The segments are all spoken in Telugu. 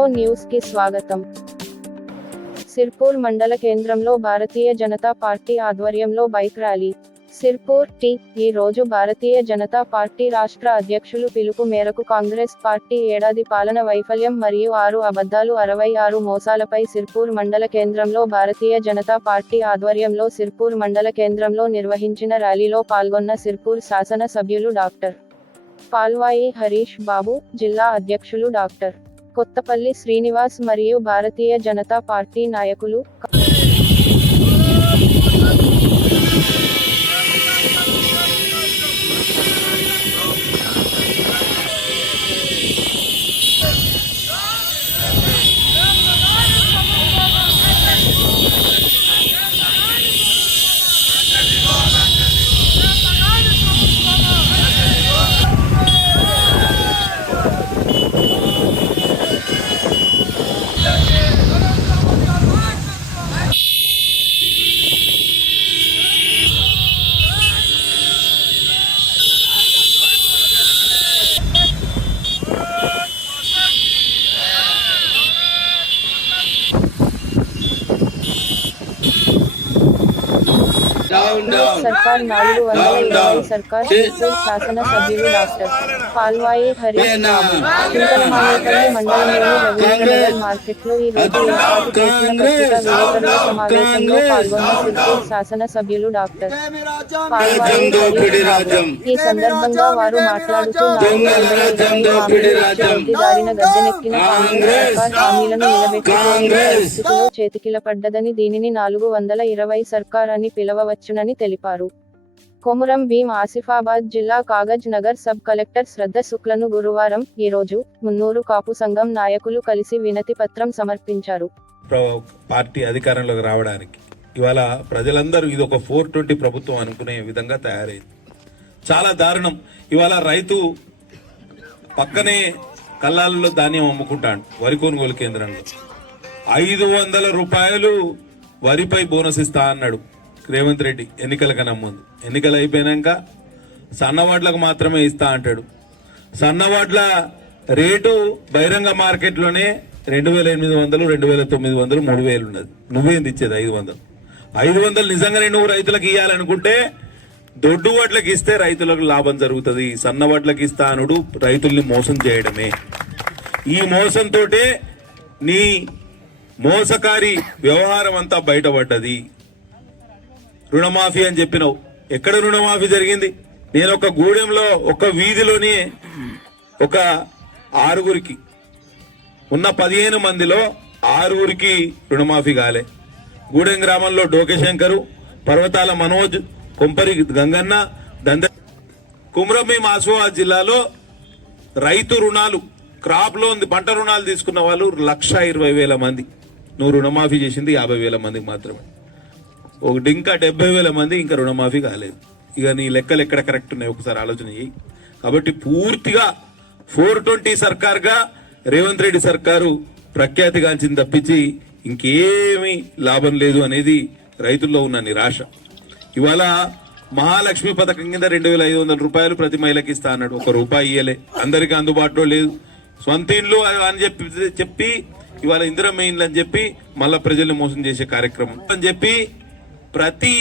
రెయిన్బో న్యూస్ కి స్వాగతం. సిర్పూర్ మండల కేంద్రంలో భారతీయ జనతా పార్టీ ఆధ్వర్యంలో బైక్ ర్యాలీ. సిర్పూర్ ఈ రోజు భారతీయ జనతా పార్టీ రాష్ట్ర అధ్యక్షులు పిలుపు మేరకు కాంగ్రెస్ పార్టీ ఏడాది పాలన వైఫల్యం మరియు 6 అబద్ధాలు 66 మోసాలపై సిర్పూర్ మండల కేంద్రంలో భారతీయ జనతా పార్టీ ఆధ్వర్యంలో సిర్పూర్ మండల కేంద్రంలో నిర్వహించిన ర్యాలీలో పాల్గొన్న సిర్పూర్ శాసన సభ్యులు డాక్టర్ పాల్వాయి హరీష్ బాబు, జిల్లా అధ్యక్షులు డాక్టర్ కొత్తపల్లి శ్రీనివాస్ మరియు భారతీయ జనతా పార్టీ నాయకులు సర్కార్ 420 సర్కార్ సిర్పూర్ శాసన సభ్యులు డాక్టర్ పాల్వాయి హరీష్ బాబు చింతలమానేపల్లి మండలంలోని రవీంద్రనగర్ మార్కెట్లో ఈ రోజు ఏర్పాటు చేసిన పత్రికా విలేకరుల సమావేశంలో పాల్గొన్న సిర్పూర్ శాసన సభ్యులు డాక్టర్ పాల్వాయి హరీష్ బాబు. ఈ సందర్భంగా వారు మాట్లాడుతూ 420 దారిన గద్దెనెక్కిన కాంగ్రెస్ సర్కార్ హామీలను నిలబెట్టుకోలేని పరిస్థితిలో చేతికిలపడ్డదని, దీనిని 420 సర్కార్ అని పిలవవచ్చునని తెలిపారు. కొమురం భీం ఆసిఫాబాద్ జిల్లా కాగజ్ నగర్ సబ్ కలెక్టర్ శ్రద్ధ శుక్లను గురువారం ఈరోజు మున్నూరు కాపు సంఘం నాయకులు కలిసి వినతి పత్రం సమర్పించారు. పార్టీ అధికారంలోకి రావడానికి ఇవాళ ప్రజలందరూ ఇది ఒక 420 ప్రభుత్వం అనుకునే విధంగా తయారైంది. చాలా దారుణం. ఇవాళ రైతు పక్కనే కల్లాలలో ధాన్యం అమ్ముకుంటాడు వరి కొనుగోలు కేంద్రంలో. 500 రూపాయలు వరిపై బోనస్ ఇస్తా అన్నాడు రేవంత్ రెడ్డి ఎన్నికల కన్నా ముందు. ఎన్నికలు అయిపోయినాక సన్నవాడ్లకు మాత్రమే ఇస్తా అంటాడు. సన్నవాడ్ల రేటు బహిరంగ మార్కెట్లోనే 2800, 2900, 3000 ఉన్నది. నువ్వేంది ఇచ్చేది 500 నిజంగానే నువ్వు రైతులకు ఇవ్వాలనుకుంటే దొడ్డు వడ్లకు ఇస్తే రైతులకు లాభం జరుగుతుంది. సన్న వడ్లకు ఇస్తా అనుడు రైతుల్ని మోసం చేయడమే. ఈ మోసంతో నీ మోసకారి వ్యవహారం అంతా బయటపడ్డది. రుణమాఫీ అని చెప్పినావు. ఎక్కడ రుణమాఫీ జరిగింది? నేను ఒక గూడెంలో ఒక వీధిలోనే ఒక 6గురికి ఉన్న 15 మందిలో 6గురికి రుణమాఫీ కాలే. గూడెం గ్రామంలో డోకేశంకరు, పర్వతాల మనోజ్, కొంపరి గంగన్న, కుమ్రం భీం ఆసిఫాబాద్ జిల్లాలో రైతు రుణాలు, క్రాప్ లోన్, పంట రుణాలు తీసుకున్న వాళ్ళు 1,20,000 మంది. నువ్వు రుణమాఫీ చేసింది 50,000 మందికి మాత్రమే. ఒకటి ఇంకా 70,000 మంది ఇంకా రుణమాఫీ కాలేదు. ఇక నీ లెక్కలు ఎక్కడ కరెక్ట్ ఉన్నాయి ఒకసారి ఆలోచన చేయి. కాబట్టి పూర్తిగా 420 సర్కార్గా రేవంత్ రెడ్డి సర్కారు ప్రఖ్యాతిగాంచింది తప్పించి ఇంకేమీ లాభం లేదు అనేది రైతుల్లో ఉన్న నిరాశ. ఇవాళ మహాలక్ష్మి పథకం కింద 2,500 రూపాయలు ప్రతి మహిళకి ఇస్తా అన్నాడు. 1 రూపాయి ఇయ్యలే. అందరికీ అందుబాటులో లేదు. సొంత ఇండ్లు అని చెప్పి ఇవాళ ఇందిరమ్మ ఇండ్లు అని చెప్పి మళ్ళా ప్రజల్ని మోసం చేసే కార్యక్రమం అని చెప్పి ప్రతి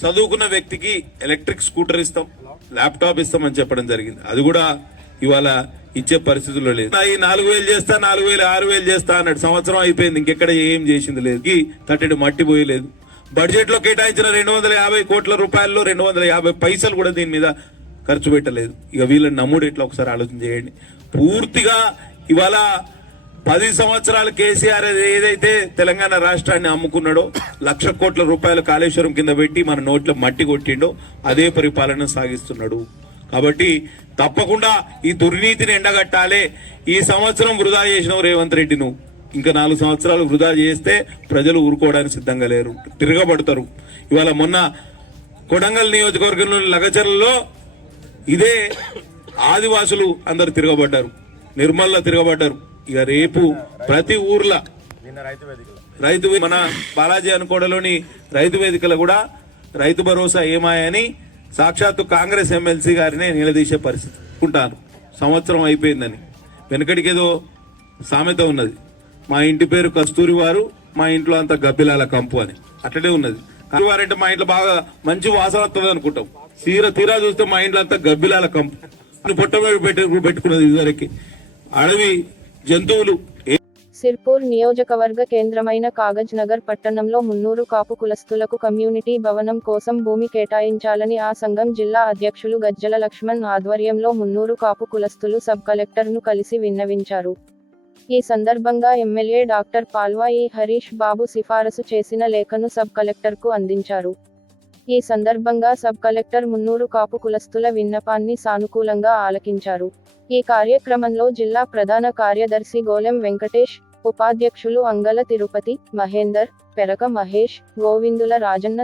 చదువుకున్న వ్యక్తికి ఎలక్ట్రిక్ స్కూటర్ ఇస్తాం, ల్యాప్టాప్ ఇస్తాం అని చెప్పడం జరిగింది. అది కూడా ఇవాళ ఇచ్చే పరిస్థితుల్లో లేదు. ఈ 4,000 చేస్తా, 4,000, 6,000 చేస్తా అన్నాడు. సంవత్సరం అయిపోయింది, ఇంకెక్కడ ఏం చేసింది లేదు. తట్టెడు మట్టి పోయలేదు. బడ్జెట్ లో కేటాయించిన 250 కోట్ల రూపాయల్లో 250 పైసలు కూడా దీని మీద ఖర్చు పెట్టలేదు. ఇక వీళ్ళని నమ్ముడు ఎట్లా ఒకసారి ఆలోచన చేయండి. పూర్తిగా ఇవాళ 10 సంవత్సరాలు కేసీఆర్ ఏదైతే తెలంగాణ రాష్ట్రాన్ని అమ్ముకున్నాడో, 1,00,000 కోట్ల రూపాయలు కాళేశ్వరం కింద పెట్టి మన నోట్లో మట్టి కొట్టిండో అదే పరిపాలన సాగిస్తున్నాడు. కాబట్టి తప్పకుండా ఈ దుర్నీతిని ఎండగట్టాలే. ఈ సంవత్సరం వృధా చేసినావు రేవంత్ రెడ్డి. నువ్వు ఇంకా 4 సంవత్సరాలు వృధా చేస్తే ప్రజలు ఊరుకోవడానికి సిద్ధంగా లేరు, తిరగబడతారు. ఇవాళ మొన్న కొడంగల్ నియోజకవర్గంలో లగచర్లలో ఇదే ఆదివాసులు అందరు తిరగబడ్డారు, నిర్మల్లో తిరగబడ్డారు. ఇక రేపు ప్రతి ఊర్లో రైతు మన బాలాజీ అనుకోడలోని రైతు వేదికలో కూడా రైతు భరోసా ఏమాయని సాక్షాత్తు కాంగ్రెస్ ఎమ్మెల్సీ గారినే నిలదీసే పరిస్థితి ఉంటాను. సంవత్సరం అయిపోయిందని వెనకడికేదో సామెత ఉన్నది, మా ఇంటి పేరు కస్తూరి వారు, మా ఇంట్లో అంత గబ్బిలాల కంపు అని. అట్లనే ఉన్నది. వారంటే మా ఇంట్లో బాగా మంచి వాసన వస్తుంది అనుకుంటాం, తీరా చూస్తే మా ఇంట్లో అంతా గబ్బిలాల కంపు. పొట్ట పెట్టుకున్నది ఇదివరకు. అడవి జంతువులు. సిర్పూర్ నియోజకవర్గ కేంద్రమైన కాగజ్ నగర్ పట్టణంలో 300 కాపు కులస్తులకు కమ్యూనిటీ భవనం కోసం భూమి కేటాయించాలని ఆ సంఘం జిల్లా అధ్యక్షులు గజ్జల లక్ష్మణ్ ఆధ్వర్యంలో 300 కాపు కులస్తులు సబ్ కలెక్టర్ను కలిసి విన్నవించారు. ఈ సందర్భంగా ఎమ్మెల్యే డాక్టర్ పాల్వాయి హరీష్ బాబు సిఫారసు చేసిన లేఖను సబ్ కలెక్టర్కు అందించారు. ఈ సందర్భంగా సబ్ కలెక్టర్ 300 కాపు కులస్తుల విన్నపాన్ని సానుకూలంగా ఆలకించారు. ఈ కార్యక్రమంలో జిల్లా ప్రధాన కార్యదర్శి గోలెం వెంకటేష్, ఉపాధ్యక్షులు అంగల తిరుపతి, మహేందర్, పెరక మహేష్, గోవిందుల రాజన్న